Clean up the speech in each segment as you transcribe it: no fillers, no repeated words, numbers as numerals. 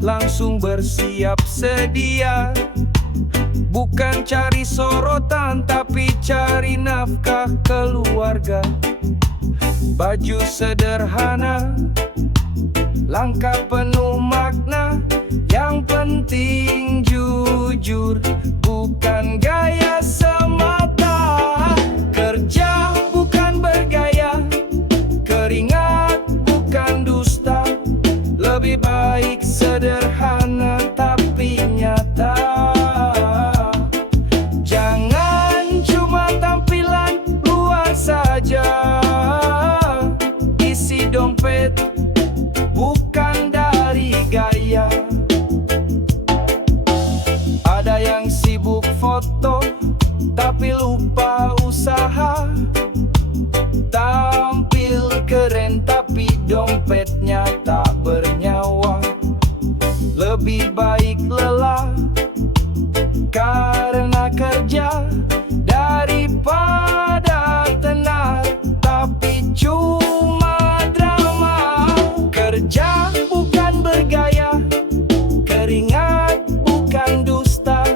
langsung bersiap sedia. Bukan cari sorotan, tapi cari nafkah keluarga. Baju sederhana, langkah penuh makna. Yang penting jujur, bukan gaya semata. Kerja bukan bergaya, keringat bukan dusta. Lebih baik sederhana tapi nyata. Jangan cuma tampilan luar saja, isi dompet bukan dari gaya. Ada yang sibuk foto tapi lupa usaha. Tampil keren tapi dompetnya tak bernyawa. Lebih baik lelah karena kerja daripada tenar tapi cuma drama. Kerja bukan bergaya, keringat bukan dusta.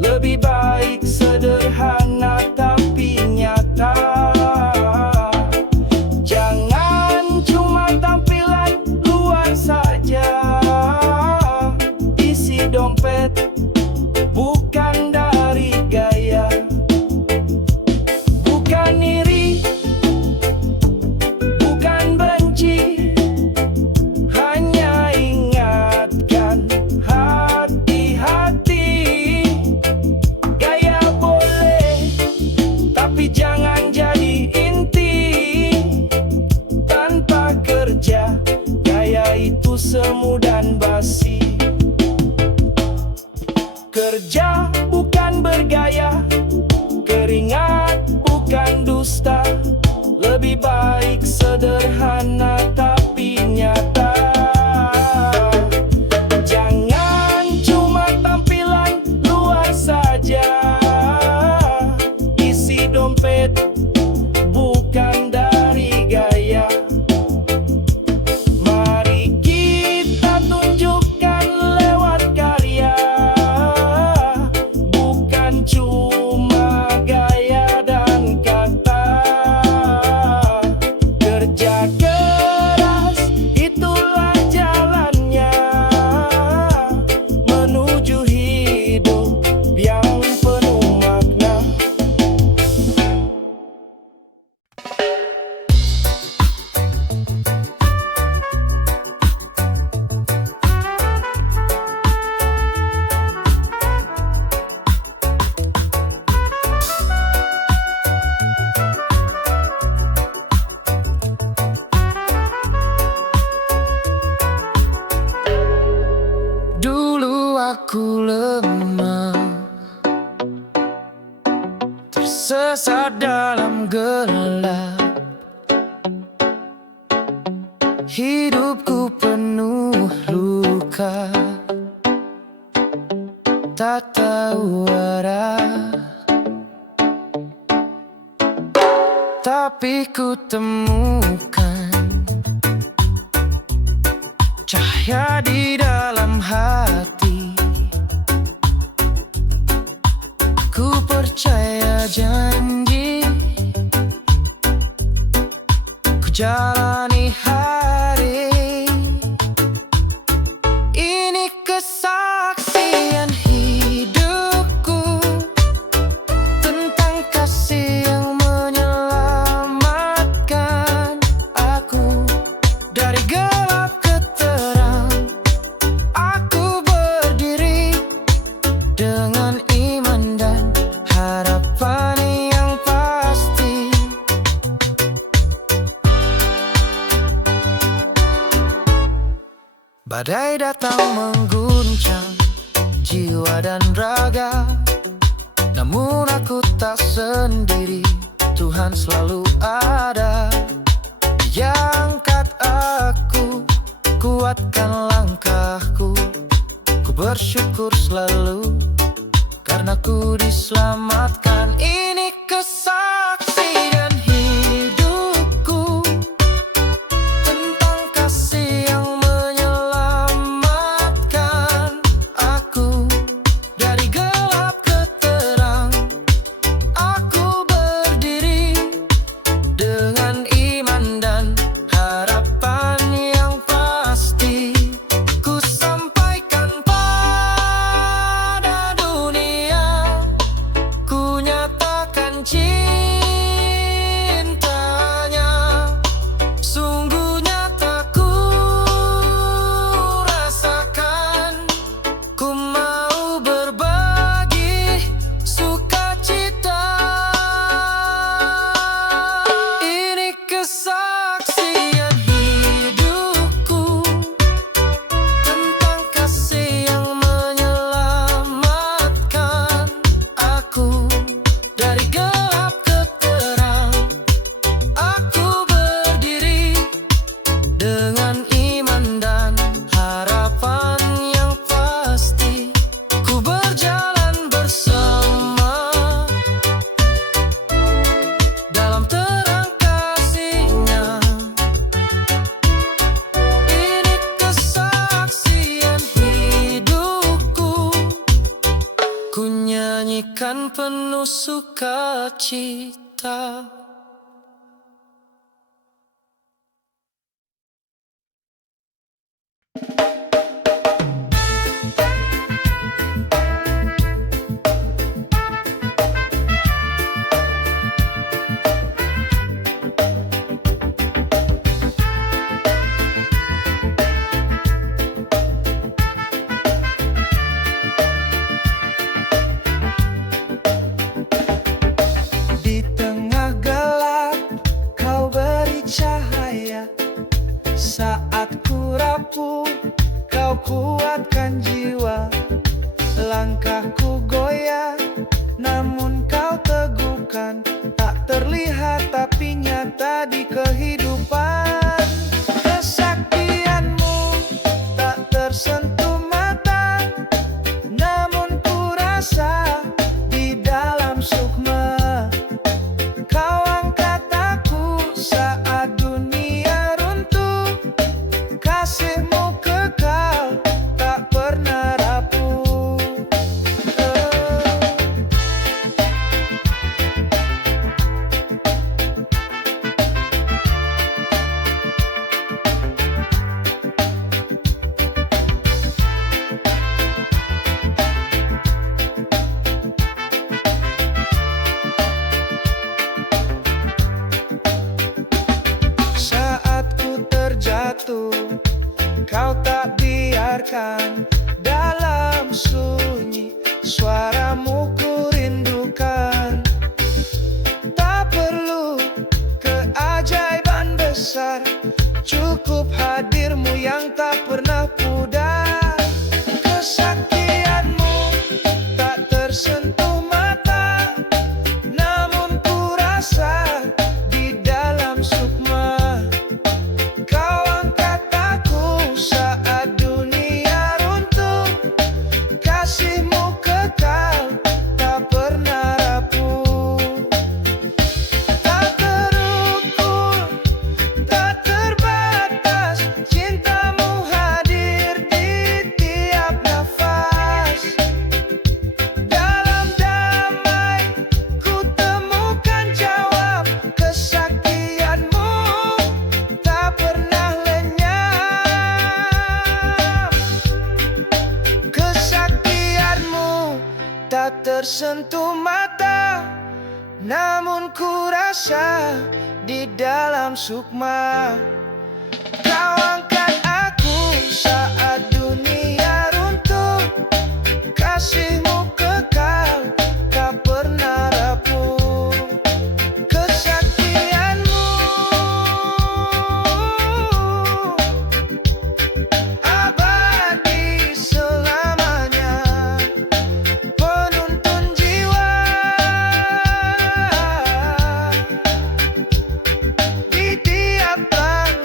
Lebih baik sederhana tapi nyata. Jangan cuma tampilan luar saja, isi dompet bukan dari gaya. Bukan iri, bukan benci, hanya ingatkan hati-hati. Gaya boleh, tapi jangan jadi inti. Tanpa kerja, gaya itu semu dan basi. Kerja bukan bergaya, keringat bukan dusta. Lebih baik sederhana tapi nyata. Jangan cuma tampilan luar saja, isi dompet bukan dari gaya. Mari kita tunjukkan lewat karya, bukan cuma gaya dan kata. Kerja keras, itulah jalannya menuju hidup yang penuh makna. Dulu aku lemah, tersesat dalam gelap. Hidupku penuh luka, tak tahu arah. Tapi ku temukan cahaya di dalam hati. Ku percaya janji, ku jalani hari. Ini kesaksian hidupku tentang kasih yang menyelamatkan aku dari gelap ke terang. Aku berdiri dengan iman dan harapan yang pasti. Badai datang mengguncang jiwa dan raga, namun aku tak sendiri. Tuhan selalu ada. Dia angkat aku, kuatkan langkahku. Ku bersyukur selalu karena ku diselamatkan. Ini kesaksian hidupku tentang kasih yang menyelamatkan. dan penuh sukacita. Di tengah gelap kau beri cahaya, saat ku rapuh kau kuatkan jiwa. Langkahku goyah namun kau teguhkan, tak terlihat tapi nyata di kehidupan. Kesaktianmu tak tersentuh mata, namun ku rasa di dalam sukma. Kau angkat aku saat dunia runtuh, kasihmu kekal tak pernah rapuh. Saat ku terjatuh, kau tak biarkan. Dalam sunyi, suaramu ku rindukan. Tak perlu keajaiban besar, cukup hadirmu yang tak pernah pudar. Kesaktianmu tak tersentuh mata, namun ku rasa di dalam sukma. Kau angkat aku saat dunia runtuh, kasihmu kekal tak pernah rapuh. Tak terukur, tak terbatas, cintamu hadir di tiap nafas. Dalam damai ku temukan jawab, kesaktianmu tak pernah lenyap. Kesaktianmu tak tersentuh mata, namun ku rasa di dalam sukma. Kau angkat aku saat dunia runtuh, kasihmu kekal tak pernah rapuh. Kesaktianmu abadi selamanya, penuntun jiwa. Di tiap langkah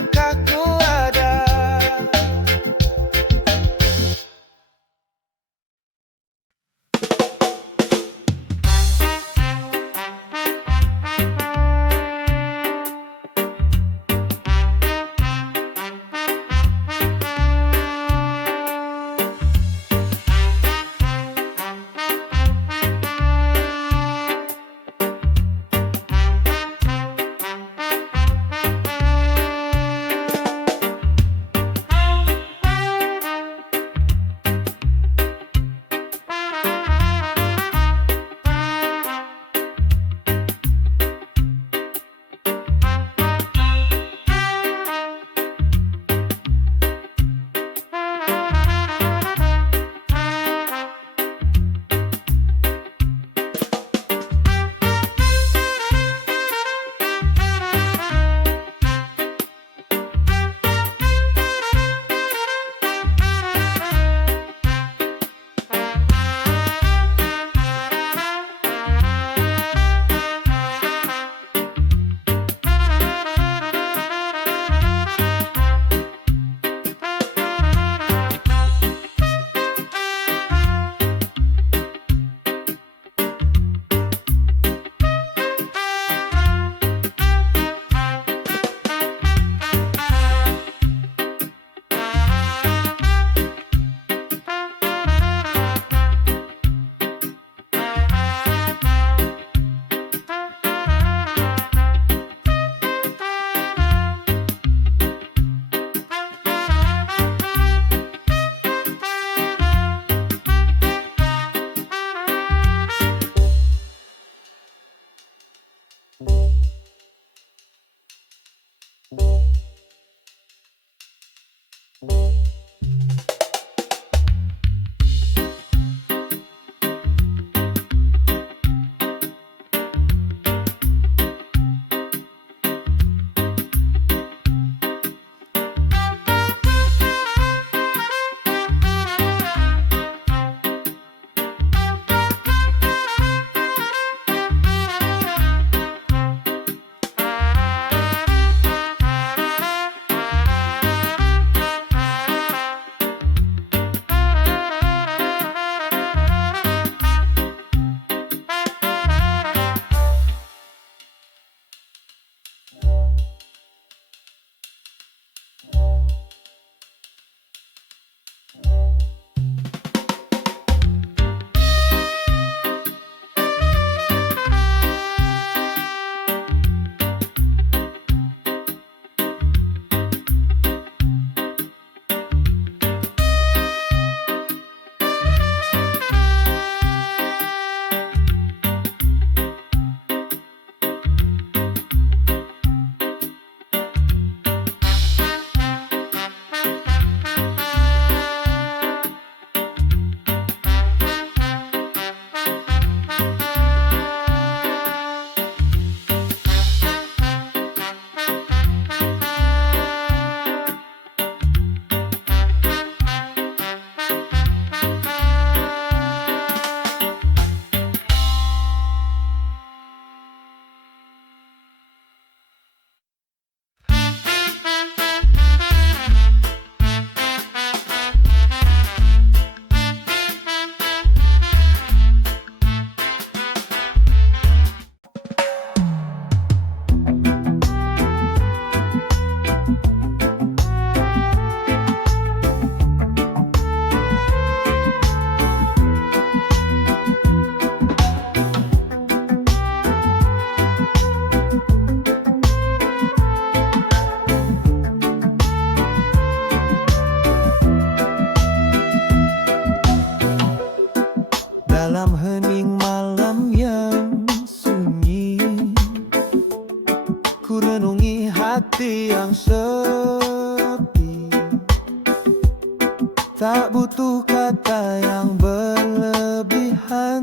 Tak butuh kata yang berlebihan,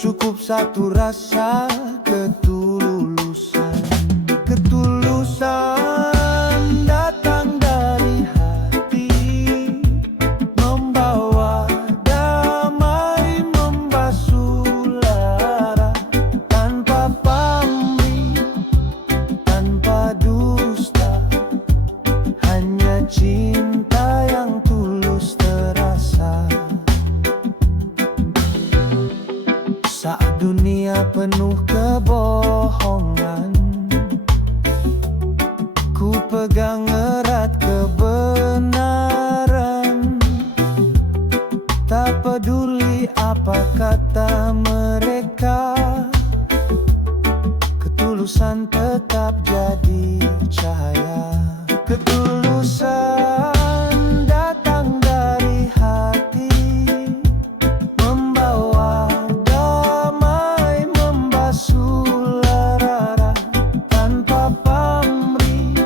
cukup satu rasa ketulusan. Ketulusan datang dari hati, membawa damai, membasuh lara, tanpa pamrih, tanpa dusta. Hanya cinta yang tulus terasa. Saat dunia penuh kebohongan, ku pegang erat kebenaran. Tak peduli apa kata mereka, ketulusan tetap jadi cahaya. Ketulusan datang dari hati, membawa damai, membasuh lara, tanpa pamrih,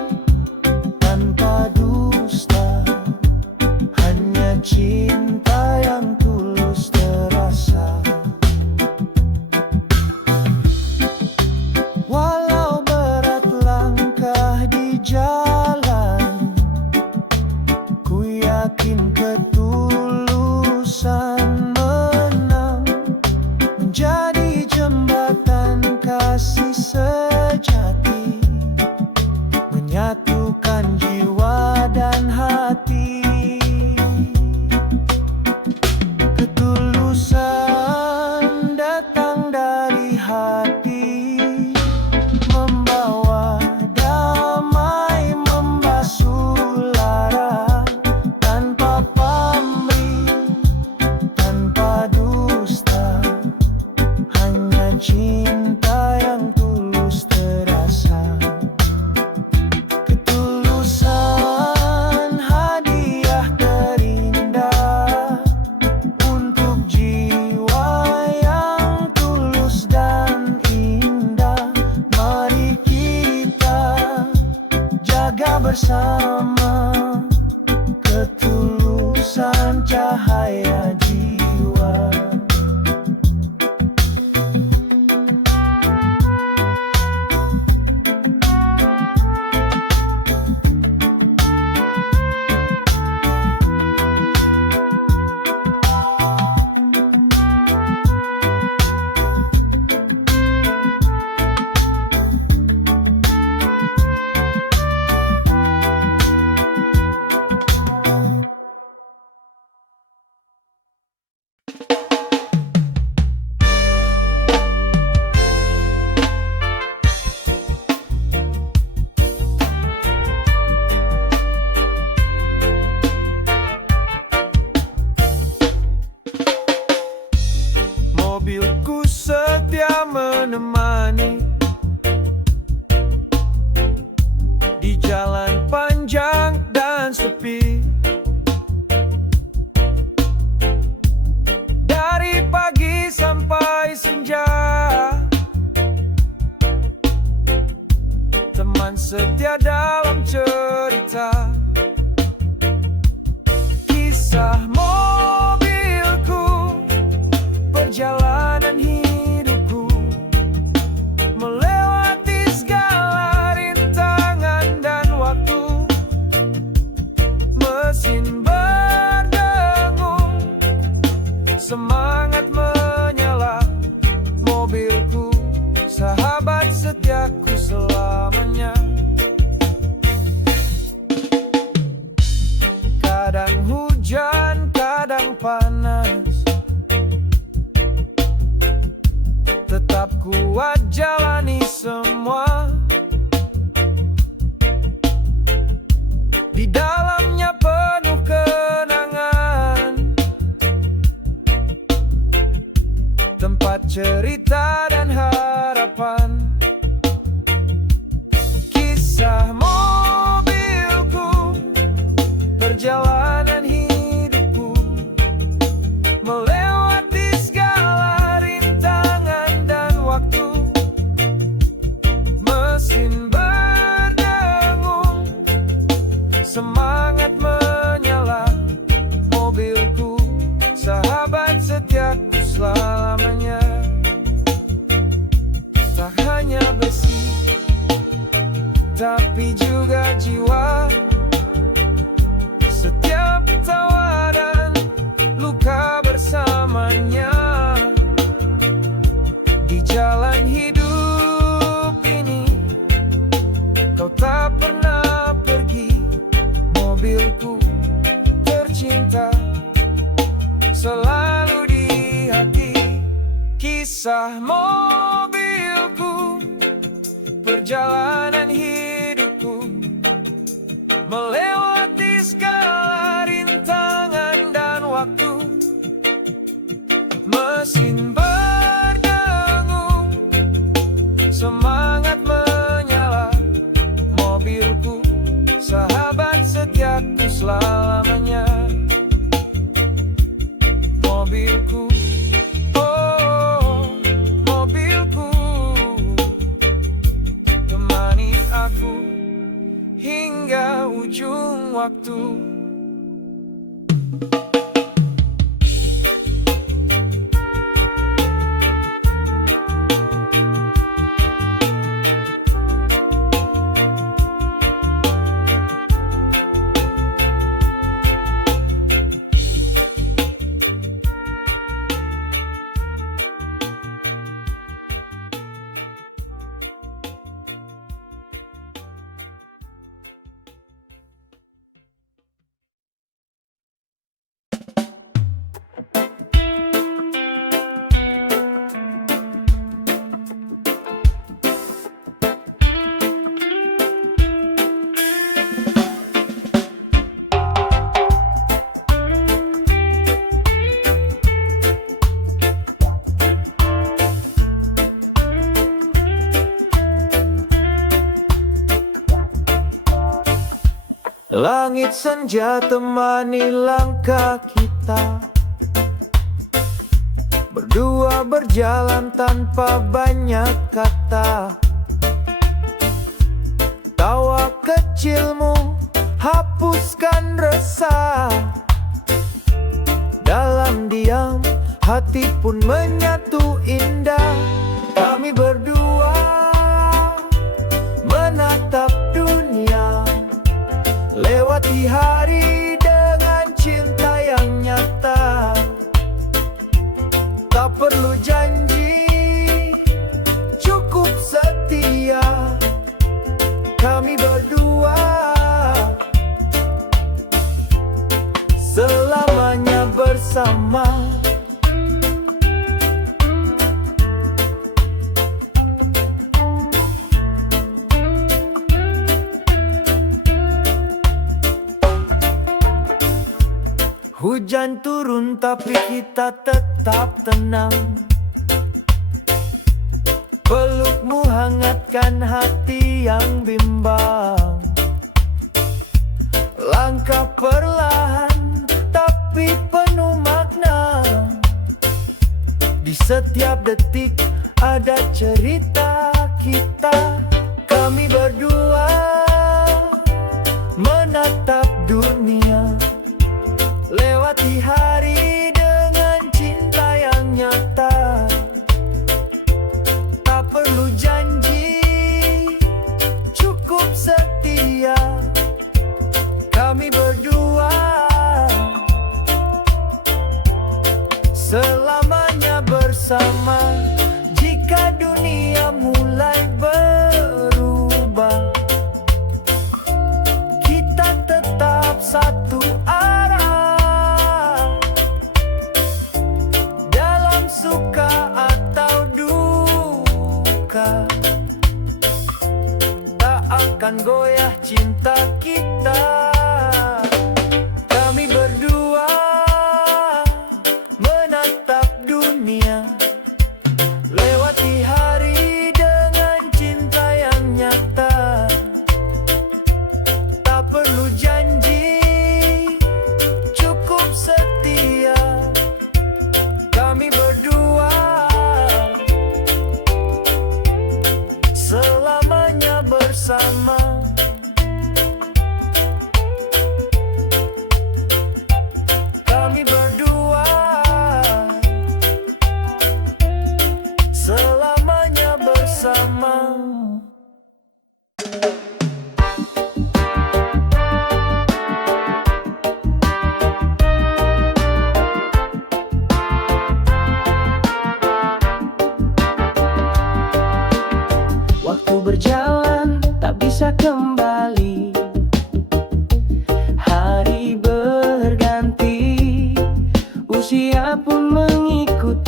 tanpa dusta. Hanya cinta yang tulus terasa. Walau berat langkah di jalan, ku yakin ketulusan menang, menjadi jembatan kasih sejati, menyatukan jiwa dan hati. Ketulusan datang dari hati, membawa damai, membasuh lara, tanpa pamrih, tanpa dusta. Hanya cinta yang tulus terasa. Ketulusan hadiah terindah untuk jiwa yang tulus dan indah. Mari kita jaga bersama ketulusan cahaya jiwa. Mobilku setia menemani di jalan panjang dan sepi. Dari pagi sampai senja, teman setia dalam cerita. Kisah mobilku, perjalanan hidupku, melewati segala rintangan dan waktu. Mesin berdengung, semangat menyala. Mobilku, sahabat setiaku selamanya. Kadang hujan, kadang panas, tetap kuat jalani semua. Di dalamnya penuh kenangan, tempat cerita dan harapan. Kisah mobilku, perjalanan hidupku, melewati segala rintangan dan waktu. Mesin berdengung, semangat menyala. jiwa. Setiap tawa dan luka bersamanya. Di jalan hidup ini kau tak pernah pergi. Mobilku tercinta selalu di hati. Kisah mobilku, perjalanan hidupku, melewati segala rintangan dan waktu. Mesin berdengung, semangat menyala. Mobilku, sahabat setiaku selamanya. Mobilku, oh, mobilku, temani aku hingga ujung waktu. Langit senja temani langkah kita, berdua berjalan tanpa banyak kata. Tawa kecilmu hapuskan resah. Dalam diam hati pun menyatu indah. Kami berdua menatap dunia, lewati hari dengan cinta yang nyata. Tak perlu janji, cukup setia. Kami berdua selamanya bersama. Hujan turun tapi kita tetap tenang. Pelukmu hangatkan hati yang bimbang. Langkah perlahan tapi penuh makna. Di setiap detik ada cerita kita. Kami berdua menatap dunia, lewati hari dengan cinta yang nyata. Tak perlu janji, cukup setia. Kami berdua selamanya bersama. Jika dunia mulai berubah, kita tetap satu arah. Dalam suka atau duka, tak akan goyah cinta kita. Kami berdua menatap dunia, lewati hari dengan cinta yang nyata. Tak perlu janji, cukup setia. Kami berdua selamanya bersama.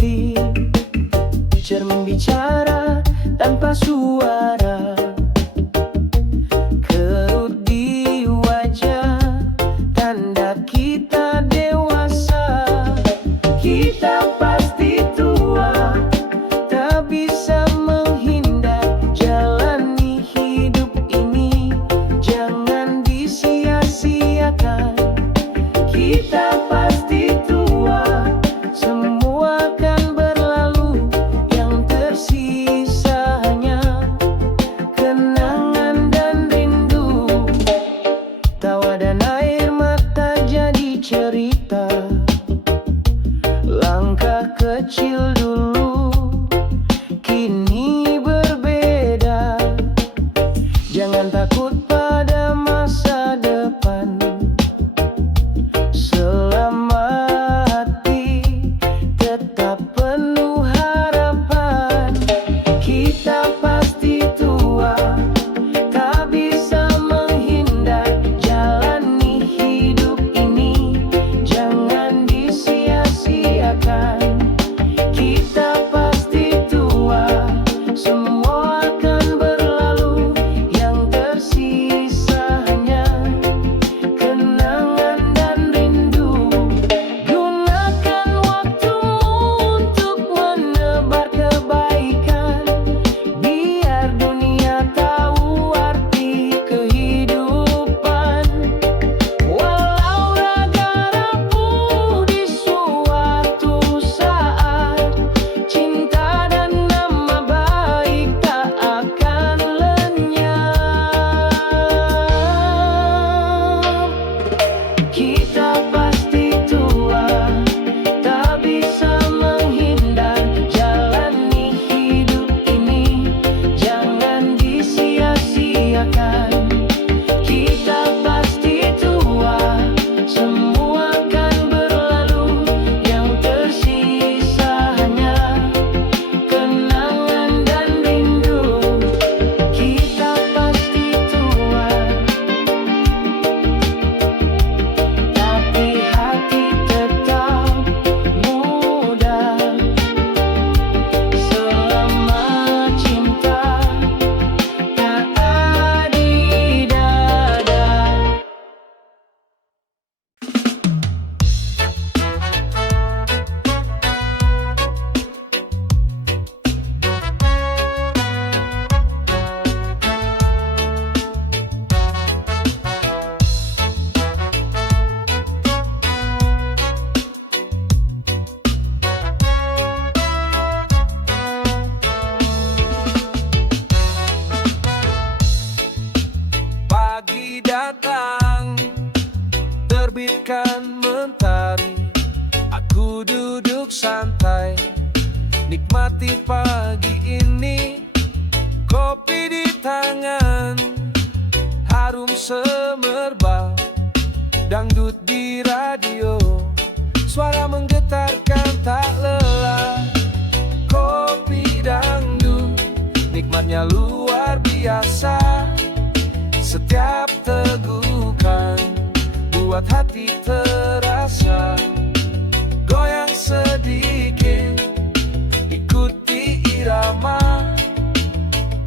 hati, cermin bicara tanpa suara, kerut di wajah, tanda kita dewasa. Kita pasti tua, tak bisa menghindar, jalani hidup ini, jangan disia-siakan. Kita pasti tua, semua akan berlalu, yang tersisa hanya kenangan dan rindu. Tawa dan air mata jadi cerita, langkah kecil dulu kini berbeda. Jangan takut pada masa depan, selama hati tetap penuh harapan. Kita pasti tua, tak bisa menghindar, jalani hidup ini, jangan disia-siakan. Kita pasti tua, semua akan berlalu, yang tersisa hanya kenangan dan rindu. Gunakan waktumu untuk menebar kebaikan, biar dunia tahu arti kehidupan. Walau raga rapuh di suatu saat, cinta dan nama baik tak akan lenyap. Kita pasti tua, tak bisa menghindar, jalani hidup ini, jangan disia-siakan. Kita pasti tua, semua akan berlalu, yang tersisa hanya kenangan dan rindu. Kita pasti tua, tapi hati tetap muda, selama cinta tak ada di dada. Pagi datang, terbitkan mentari, aku duduk santai, nikmati pagi ini, kopi di tangan, harum semerbak, dangdut di radio, suara menggetarkan tak lelah. Kopi dangdut, nikmatnya luar biasa, setiap tegukan buat hati terasa. Goyang sedikit, ikuti irama,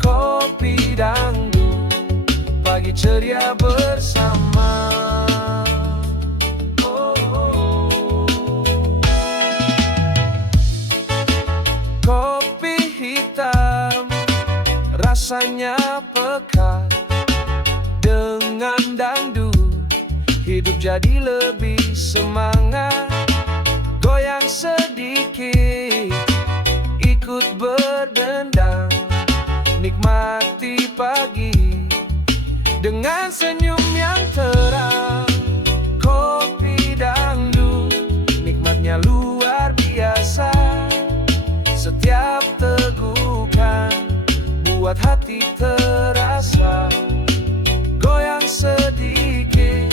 kopi dangdut, pagi ceria bersama. Kopi hitam, rasanya pekat, dengan dangdut, hidup jadi lebih semangat. Goyang sedikit, ikut berdendang, nikmati pagi dengan senyum yang terang. Kopi dangdut, nikmatnya luar biasa, setiap tegukan buat hati terasa. Goyang sedikit,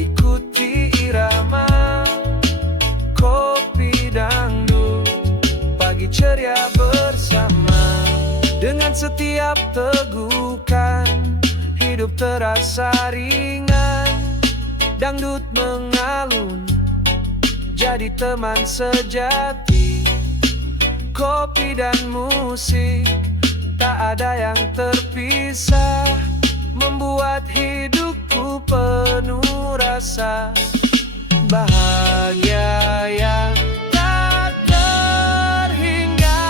ikuti irama, kopi dangdut, pagi ceria bersama. Dengan setiap tegukan, hidup terasa ringan. Dangdut mengalun, jadi teman sejati. kopi dan musik, tak ada yang terpisah, membuat hidupku penuh rasa bahagia yang tak terhingga.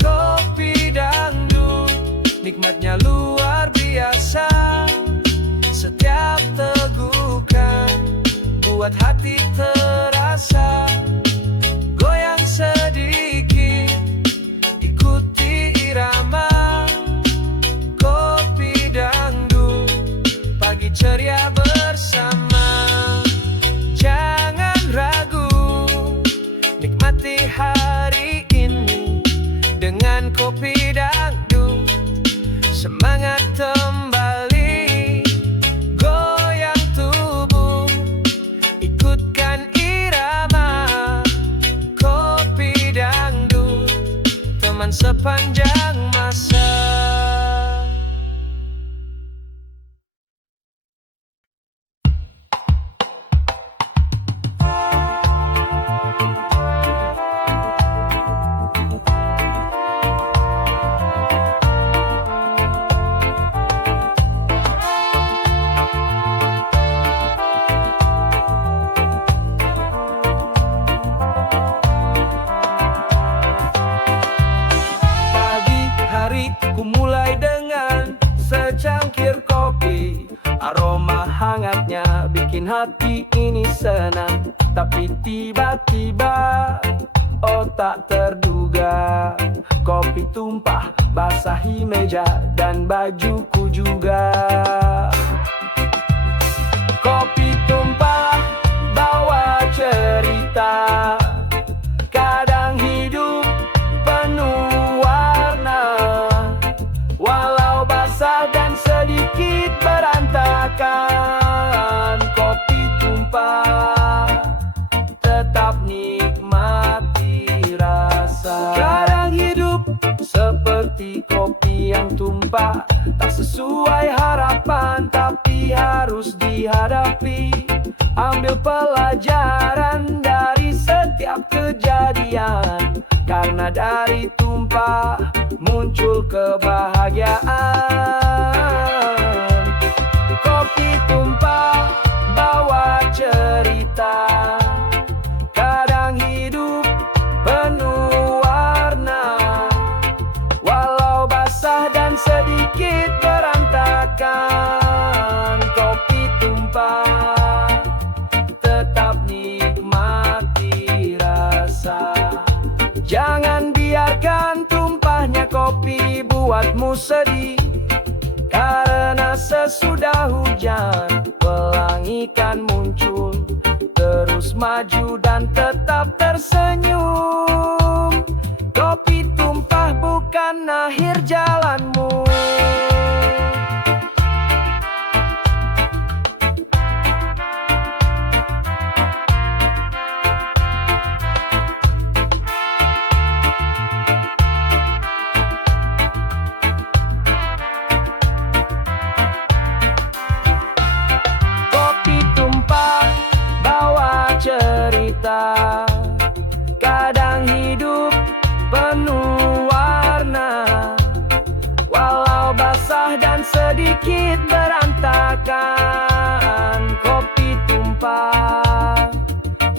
Kopi dangdut, nikmatnya luar biasa. Setiap tegukan buat hati terasa. Goyang sedikit, ikuti irama. Kopi dangdut, pagi ceria bersama. Jangan ragu, nikmati hari ini dengan kopi dangdut. Semangat kembali, goyang tubuh, ikutkan irama. Kopi dangdut, teman sepanjang masa. Ku mulai dengan secangkir kopi. Aroma hangatnya bikin hati ini senang. Tapi tiba-tiba, oh tak terduga, kopi tumpah basahi meja dan bajuku juga. Kopi tumpah bawa cerita. Kadang hidup penuh warna, walau basah dan sedikit berantakan. Kopi tumpah, tetap nikmati rasa. Kadang hidup seperti kopi yang tumpah, tak sesuai harapan tapi harus dihadapi. Ambil pelajaran dari setiap kejadian, karena dari tumpah muncul kebahagiaan. Kopi tumpah bawa cerita. Kadang hidup penuh warna, walau basah dan sedikit berantakan. Kopi tumpah, tetap nikmati rasa. Jangan biarkan tumpahnya kopi buatmu sedih, karena sesudah hujan pelangi kan muncul. Terus maju dan tetap tersenyum. Kopi tumpah bukan akhir jalanmu. Cerita, kadang hidup penuh warna, walau basah dan sedikit berantakan. Kopi tumpah,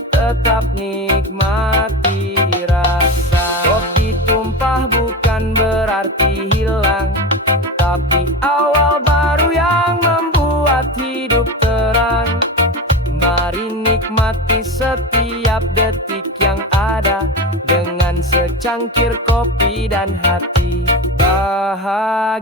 tetap nikmati rasa. Kopi tumpah bukan berarti hilang, tapi awal baru yang membuat hidup terang. Mari nikmati setiap detik yang ada dengan secangkir kopi dan hati bahagia.